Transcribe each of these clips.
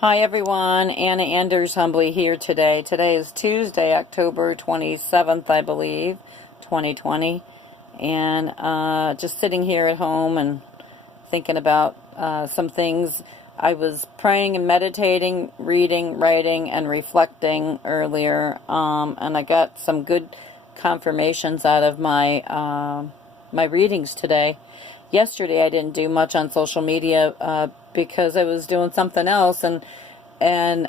Hi everyone, Anna Anders humbly here today. Today is Tuesday, October 27th, I believe, 2020. And just sitting here at home and thinking about some things. I was praying and meditating, reading, writing, and reflecting earlier. And I got some good confirmations out of my my readings today. Yesterday I didn't do much on social media because I was doing something else, and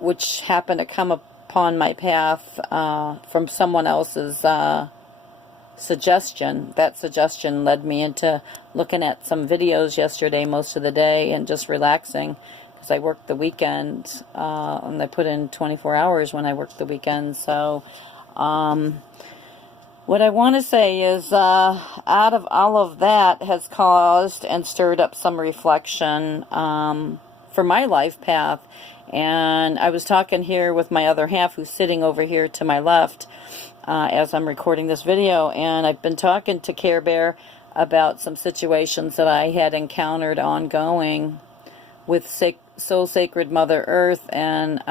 which happened to come upon my path from someone else's suggestion. That suggestion led me into looking at some videos yesterday most of the day and just relaxing, because I worked the weekend and I put in 24 hours when I worked the weekend. So what I want to say is, out of all of that has caused and stirred up some reflection for my life path. And I was talking here with my other half, who's sitting over here to my left as I'm recording this video. And I've been talking to Care Bear about some situations that I had encountered ongoing with Soul Sacred Mother Earth, and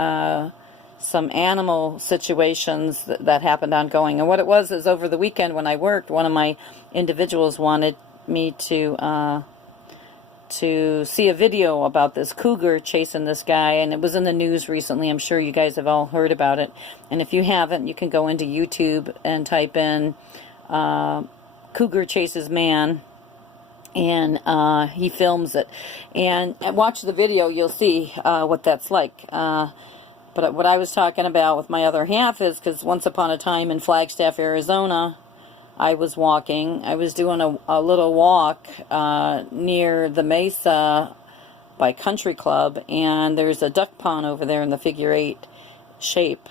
some animal situations that happened ongoing. And what it was is, over the weekend when I worked, one of my individuals wanted me to see a video about this cougar chasing this guy, and it was in the news recently. I'm sure you guys have all heard about it, and if you haven't, you can go into YouTube and type in cougar chases man, and he films it, and watch the video. You'll see what that's like. But what I was talking about with my other half is, because once upon a time in Flagstaff, Arizona, I was walking. I was doing a little walk near the Mesa by Country Club, and there's a duck pond over there in the figure 8 shape.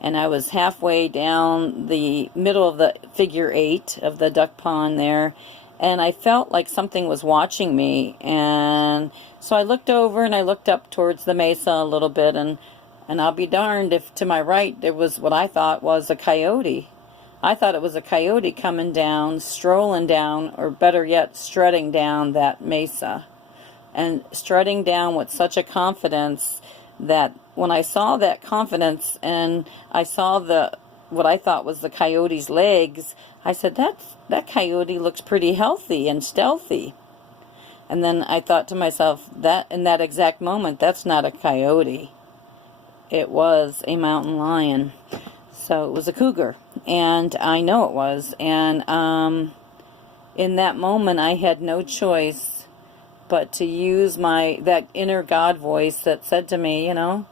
And I was halfway down the middle of the figure 8 of the duck pond there, and I felt like something was watching me. And so I looked over and I looked up towards the Mesa a little bit, and I'll be darned if to my right there was what I thought was a coyote. I thought it was a coyote coming down, strolling down, or better yet, strutting down that mesa. And strutting down with such a confidence that when I saw that confidence and I saw what I thought was the coyote's legs, I said, that coyote looks pretty healthy and stealthy. And then I thought to myself, that in that exact moment, that's not a coyote. It was a mountain lion. So it was a cougar, and I know it was. And in that moment, I had no choice but to use that inner God voice that said to me, you know,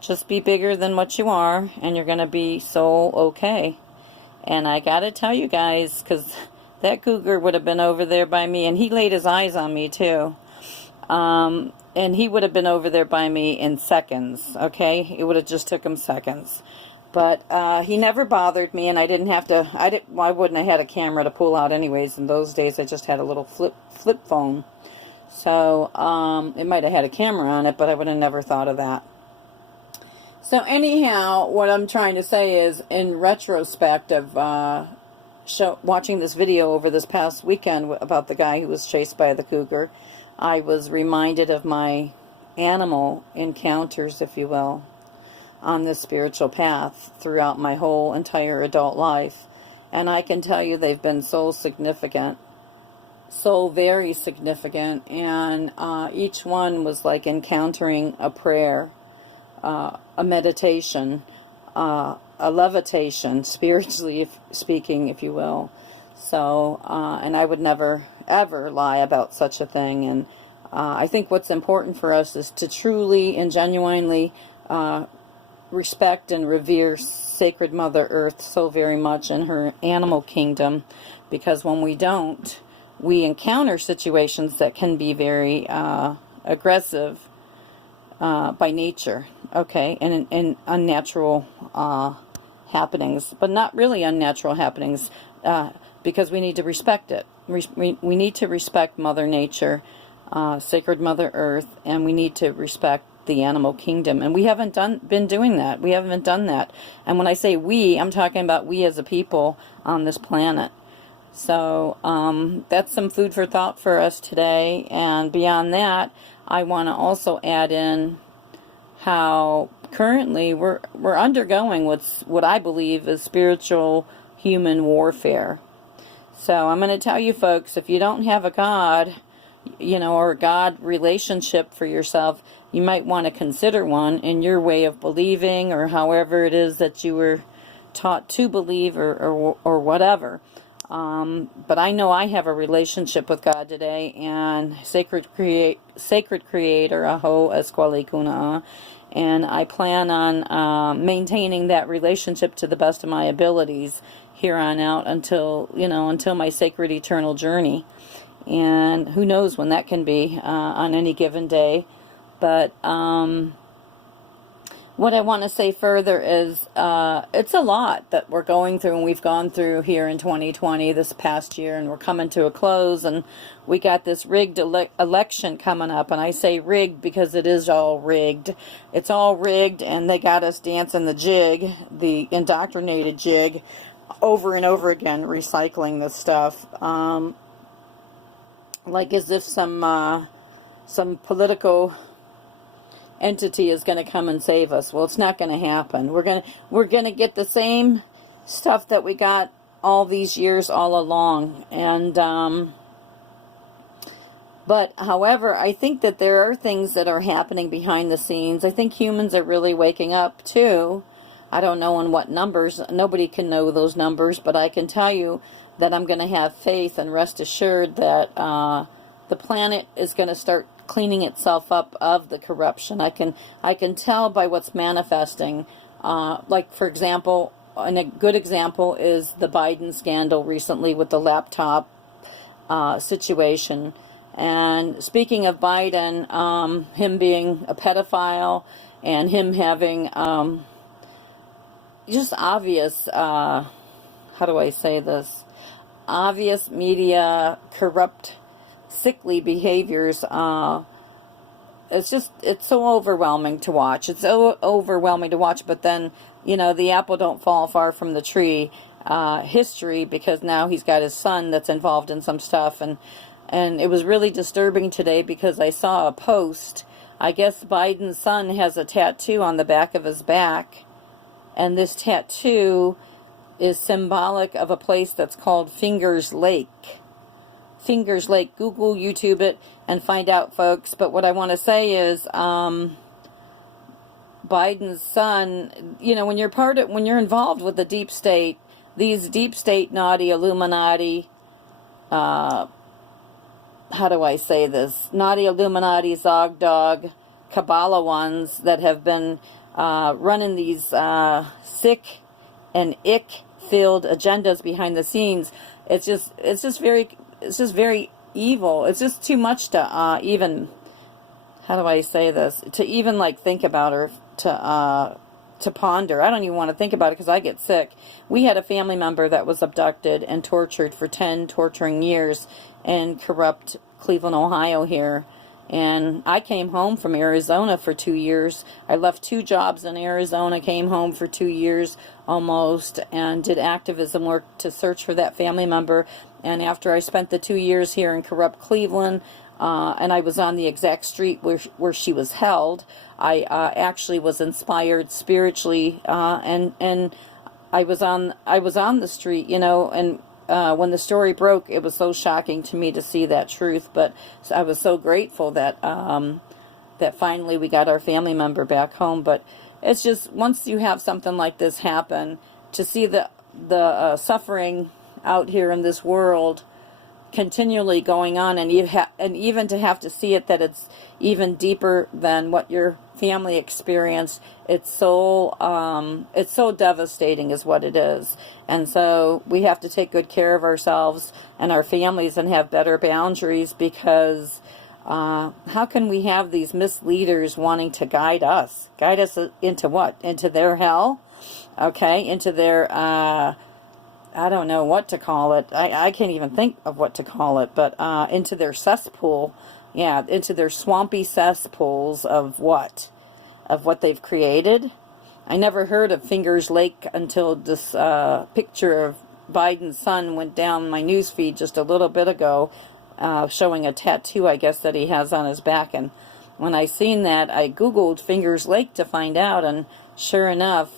just be bigger than what you are, and you're going to be so okay. And I got to tell you guys, because that cougar would have been over there by me, and he laid his eyes on me too. And he would have been over there by me in seconds, okay? It would have just took him seconds. But he never bothered me, and I didn't have to, I wouldn't have had a camera to pull out anyways. In those days, I just had a little flip phone. So it might have had a camera on it, but I would have never thought of that. So anyhow, what I'm trying to say is, in retrospect of watching this video over this past weekend about the guy who was chased by the cougar, I was reminded of my animal encounters, if you will, on this spiritual path throughout my whole entire adult life. And I can tell you they've been so significant, so very significant, and each one was like encountering a prayer, a meditation, a levitation, spiritually speaking, if you will. So, and I would never ever lie about such a thing. And I think what's important for us is to truly and genuinely respect and revere Sacred Mother Earth so very much in her animal kingdom, because when we don't, we encounter situations that can be very aggressive by nature, okay, and unnatural happenings, but not really unnatural happenings, because we need to respect it. We need to respect Mother Nature, Sacred Mother Earth, and we need to respect the animal kingdom. And we haven't been doing that. We haven't done that. And when I say we, I'm talking about we as a people on this planet. So that's some food for thought for us today. And beyond that, I want to also add in how currently we're undergoing what I believe is spiritual human warfare. So I'm going to tell you folks, if you don't have a God, or a God relationship for yourself, you might want to consider one in your way of believing, or however it is that you were taught to believe, or whatever. But I know I have a relationship with God today, and sacred creator, aho esquale kuna, and I plan on maintaining that relationship to the best of my abilities here on out until my sacred eternal journey. And who knows when that can be on any given day. But what I want to say further is it's a lot that we're going through, and we've gone through here in 2020 this past year, and we're coming to a close, and we got this rigged election coming up. And I say rigged because it is all rigged. It's all rigged, and they got us dancing the jig, the indoctrinated jig, over and over again, recycling this stuff. Like as if some political entity is going to come and save us. Well, it's not going to happen. We're going to get the same stuff that we got all these years all along. And but however, I think that there are things that are happening behind the scenes. I think humans are really waking up too. I don't know in what numbers. Nobody can know those numbers, but I can tell you that I'm going to have faith and rest assured that the planet is going to start cleaning itself up of the corruption. I can tell by what's manifesting. Like, for example, and a good example is the Biden scandal recently with the laptop situation. And speaking of Biden, him being a pedophile and him having just obvious, how do I say this? Obvious media corrupt, sickly behaviors. It's so overwhelming to watch. It's so overwhelming to watch, but then, the apple don't fall far from the tree history, because now he's got his son that's involved in some stuff. And it was really disturbing today because I saw a post. I guess Biden's son has a tattoo on the back of his back, and this tattoo is symbolic of a place that's called Fingers Lake. Fingers Lake. Google, YouTube it, and find out, folks. But what I want to say is, Biden's son, when you're involved with the deep state, these deep state naughty Illuminati, how do I say this? Naughty Illuminati, Zog Dog, Kabbalah ones that have been running these sick and ick-filled agendas behind the scenes. It's just very evil. It's just too much to even, how do I say this? To even think about, or to ponder. I don't even want to think about it because I get sick. We had a family member that was abducted and tortured for 10 torturing years in corrupt Cleveland, Ohio here. And I came home from Arizona for 2 years. I left 2 jobs in Arizona, came home for 2 years almost, and did activism work to search for that family member. And after I spent the 2 years here in corrupt Cleveland, and I was on the exact street where she was held, I actually was inspired spiritually, and I was on the street, and when the story broke, it was so shocking to me to see that truth. But I was so grateful that that finally we got our family member back home. But it's just, once you have something like this happen, to see the suffering out here in this world continually going on, and even to have to see it, that it's even deeper than what your family experienced, it's so devastating is what it is. And so we have to take good care of ourselves and our families and have better boundaries, because how can we have these misleaders wanting to guide us into what? Into their hell? Okay, into their I don't know what to call it. I can't even think of what to call it, but into their cesspool. Yeah, into their swampy cesspools of what? Of what they've created. I never heard of Fingers Lake until this picture of Biden's son went down my newsfeed just a little bit ago, showing a tattoo, I guess, that he has on his back. And when I seen that, I Googled Fingers Lake to find out, and sure enough,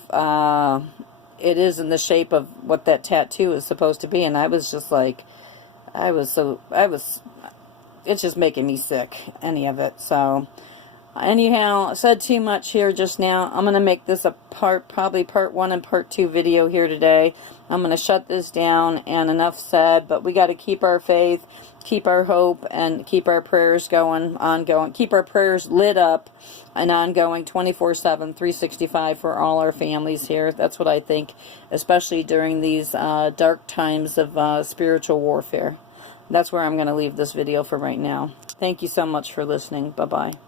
it is in the shape of what that tattoo is supposed to be, and I was just like, it's just making me sick, any of it. So anyhow, I said too much here just now. I'm going to make this a probably part 1 and part 2 video here today. I'm going to shut this down, and enough said, but we got to keep our faith, keep our hope, and keep our prayers ongoing. Keep our prayers lit up and ongoing 24/7, 365 for all our families here. That's what I think, especially during these dark times of spiritual warfare. That's where I'm going to leave this video for right now. Thank you so much for listening. Bye-bye.